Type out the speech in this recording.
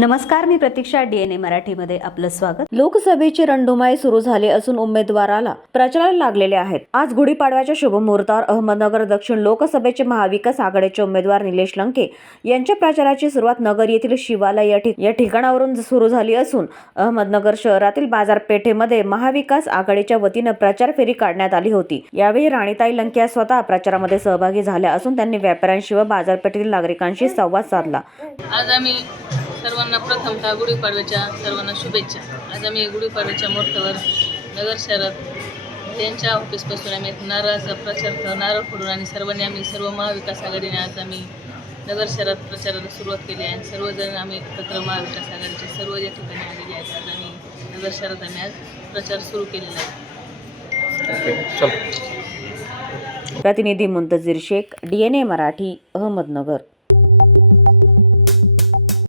नमस्कार मी प्रतीक्षा डीएनए मराठीमध्ये आपलं स्वागत. लोकसभेची रणधुमाई सुरू झाली असून उमेदवाराला प्रचाराला लागलेले आहेत. आज गुढीपाडव्याच्या शुभमुहूर्तावर अहमदनगर दक्षिण लोकसभेचे महाविकास आघाडीचे उमेदवार निलेश लंके यांच्या प्रचाराची सुरुवात नगर येथील शिवालय या ठिक- या ठिकाणावरून सुरू झाली असून अहमदनगर शहरातील बाजारपेठेमध्ये महाविकास आघाडीच्या वतीनं प्रचार फेरी काढण्यात आली होती. यावेळी राणीताई लंके या स्वतः प्रचारामध्ये सहभागी झाल्या असून त्यांनी व्यापाऱ्यांशी व बाजारपेठेतील नागरिकांशी संवाद साधला. आज आम्ही सर्वांना प्रथमतः गुढीपाडव्याच्या सर्वांना शुभेच्छा. आज आम्ही गुढीपाडव्याच्या मोर्चावर नगर शहरात त्यांच्या ऑफिसपासून आम्ही नारळाचा प्रचार नारळ फोडून आणि सर्वांनी आम्ही सर्व महाविकास आघाडीने आज आम्ही नगर शहरात प्रचाराला सुरुवात केली आहे. आणि सर्वजण आम्ही एकत्र महाविकास आघाडीचे सर्व या ठिकाणी आलेले आहेत आज आम्ही नगर शहरात आम्ही आज प्रचार सुरू केलेला आहे. प्रतिनिधी मुंतजीर शेख डीएनए मराठी अहमदनगर.